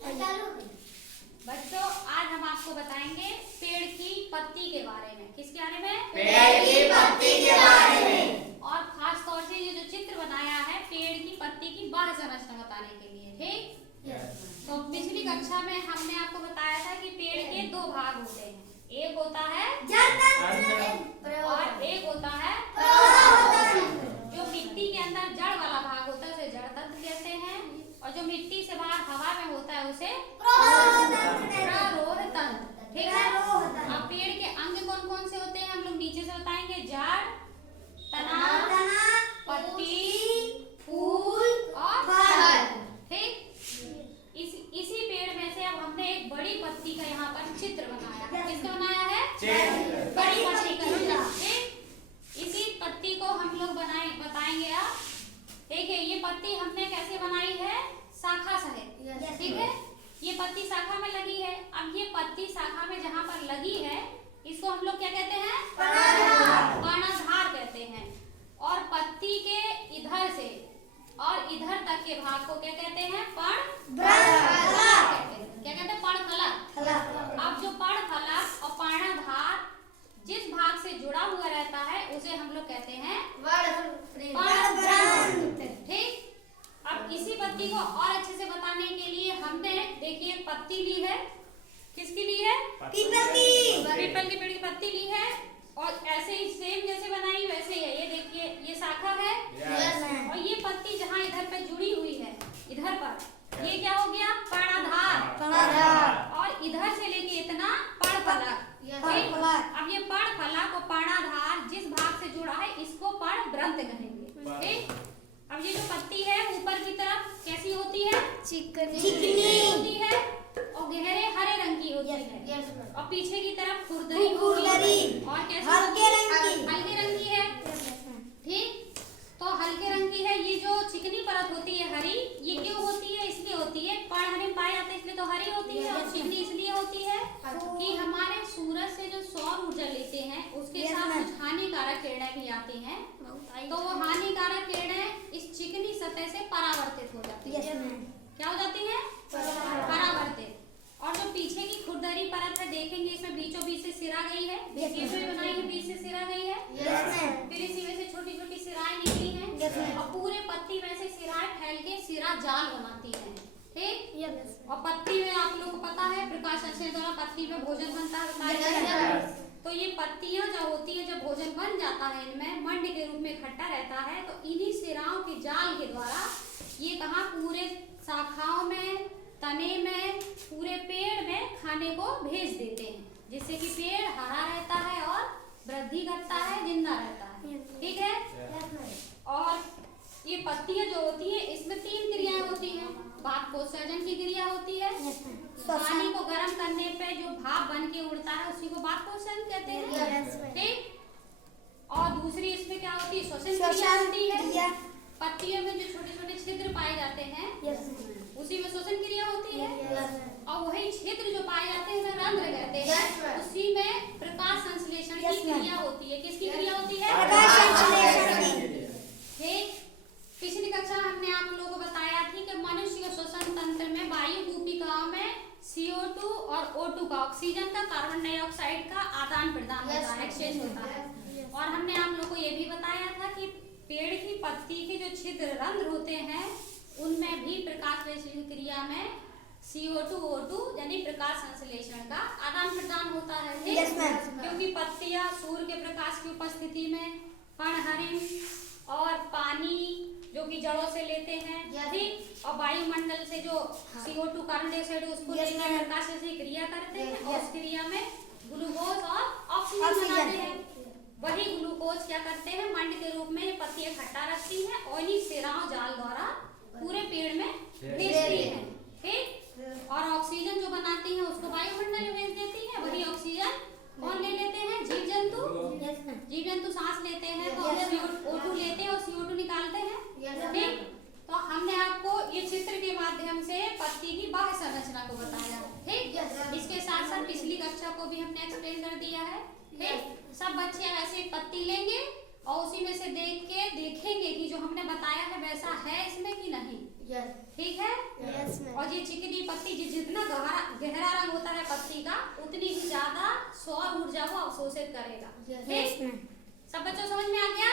बच्चों आज हम आपको बताएंगे पेड़ की पत्ती के बारे में। किसके बारे में? पेड़ की पत्ती के बारे में। और खास तौर से ये जो चित्र बनाया है पेड़ की पत्ती की बाह्य संरचना बताने के लिए। ठीक। तो पिछली कक्षा में हमने आपको बताया था कि पेड़ के दो भाग होते हैं, एक होता है और एक होता है जो मिट्टी के अंदर जड़ वाला भाग होता है उसे जड़ तंत्र कहते हैं, और जो मिट्टी से बाहर हवा में होता है उसे प्ररोह तंत्र। ठीक है। अब पेड़ के अंग कौन कौन से होते हैं हम लोग नीचे से बताएंगे। जड़, तना, पत्ती, फूल और फल। ठीक। इसी पेड़ में से अब हमने एक बड़ी पत्ती का यहाँ पर चित्र बनाया। किसका बनाया है? बड़ी पत्ती का चित्र। ठीक। इसी पत्ती को हम लोग बताएंगे अब। देखिए ये पत्ती हमने कैसे बनाई है? शाखा सहित। ठीक है। ये पत्ती शाखा में लगी है। अब ये पत्ती शाखा में जहाँ पर लगी है इसको हम लोग क्या कहते हैं? पर्णधार कहते हैं। और पत्ती के इधर से और इधर तक के भाग को क्या कहते हैं? पर्णफलक कहते हैं। क्या कहते हैं? पर्णफलक। अब जो पर्णफलक और पर्णधार जिस भाग से जुड़ा हुआ रहता है उसे हम लोग कहते हैं पर्णग्रंथ। ठीक। अब इसी पत्ती को और अच्छे से बताने के लिए हमने देखिए पत्ती ली है। किसकी ली है? पीपल के पेड़ की पत्ती ली है और ऐसे ही सेम जैसे बनाई वैसे ही है। ये देखिए ये शाखा है और ये पत्ती जहाँ इधर पे जुड़ी हुई है इधर पर ये क्या हो गया? पर्णधार। और इधर से लेके इतना पर्णफलक। अब ये पर्णफलक और पर्णधार जिस भाग से जुड़ा है इसको पर्णग्रंथ कहेंगे। ठीक। अब ये जो पत्ती है ऊपर की तरफ कैसी होती है? चिकनी होती है और गहरे हरे रंग की होती है। और पीछे की तरफ खुरदरी और कैसी? हल्के रंग की है। ठीक। तो हल्के रंग की है। ये जो चिकनी परत होती है हरी, ये क्यों होती है? इसलिए होती है पर्ण हरे में पाए जाते हैं इसलिए तो हरी होती है। और चिकनी इसलिए होती है कि हमारे सूरज से जो सौर ऊर्जा लेते हैं उसके साथ कुछ हानिकारक किरणें भी आती हैं, तो वो हानिकारक किरणें इस चिकनी सतह से परावर्तित हो जाती है। क्या हो जाती है? परावर्तित। और जो पीछे की खुरदरी परत है देखेंगे इसमें बीचों बीच से सिरा गई है। देखिए इसमें बनाई है बीच से सिरा गई है। फिर इसी में से छोटी छोटी सिराएं निकली हैं और पूरे पत्ती में से सिराएं फैल के सिरा जाल बनाती है। ठीक। और पत्ती में आप लोगों को पता है प्रकाश संश्लेषण द्वारा पत्ती में भोजन बनता है। तो ये पत्तियां जो होती है जब भोजन बन जाता है इनमें मंड के रूप में इकट्ठा रहता है तो इन्हीं सिराओं के जाल के द्वारा ये कहाँ पूरे शाखाओं में, तने में, पूरे पेड़ में खाने को भेज देते हैं, जिससे कि पेड़ हरा रहता है और वृद्धि करता है, जिंदा रहता है। ठीक है। और ये पत्तियां जो होती है इसमें 3 क्रियाएं होती हैं। बाष्पोत्सर्जन की क्रिया होती है। पानी को गर्म करने पे जो भाप बन के उड़ता है उसी को बाष्पोत्सर्जन कहते हैं। ठीक। और दूसरी इसमें क्या होती है? श्वसन क्रिया होती है। पत्तियों में जो छोटे छोटे छिद्र पाए जाते हैं उसी में श्वसन क्रिया होती है। और वही छिद्र जो पाए जाते हैं रंध्र कहते हैं, उसी में प्रकाश संश्लेषण की क्रिया होती है। किसकी क्रिया होती है? ठीक। पिछली कक्षा हमने आप लोगों को बताया थी कि मनुष्य के श्वसन तंत्र में वायु कूपिकाओं में CO2 और O2 का, ऑक्सीजन का, कार्बन डाइऑक्साइड का आदान प्रदान होता है, एक्सचेंज होता है। और हमने आप लोगों को ये भी बताया था कि पेड़ की पत्ती के जो छिद्र रंध्र होते हैं उनमें भी प्रकाश संश्लेषण क्रिया में CO2 O2 यानी प्रकाश संश्लेषण का आदान प्रदान होता है। क्योंकि पत्तियां सूर्य के प्रकाश की उपस्थिति में पर्णहरित और पानी जो कि जड़ों से लेते हैं, ठीक, और वायुमंडल से जो CO2 कार्बन डाइऑक्साइड उसको लेकर प्रकाश से क्रिया करते हैं और उस क्रिया में ग्लूकोज और ऑक्सीजन बनाते हैं। वही ग्लूकोज क्या करते हैं? मंड के रूप में पत्तियां इकट्ठा रखती हैं और इन्हीं सिराओं जाल द्वारा पूरे पेड़ में भेजती हैं। ठीक। और ऑक्सीजन जो बनाती हैं उसको वायुमंडल में भेज देती है। वही ऑक्सीजन कौन ले लेते हैं? जीव जंतु। जीव जंतु सांस लेते हैं तो O2 लेते हैं और CO2 निकालते हैं। ठीक। तो हमने आपको ये चित्र के माध्यम से पत्ती की बाह्य संरचना को बताया। ठीक। इसके साथ साथ पिछली कक्षा को भी हमने एक्सप्लेन कर दिया है। ठीक। सब बच्चे ऐसे पत्ती लेंगे और उसी में से देख के देखेंगे कि जो हमने बताया है वैसा है इसमें कि नहीं। ठीक है। और ये चिकनी पत्ती जितना गहरा रंग होता है पत्ती का उतनी ही ज्यादा सौर ऊर्जा को अवशोषित करेगा। ठीक, सब बच्चों समझ में आ गया?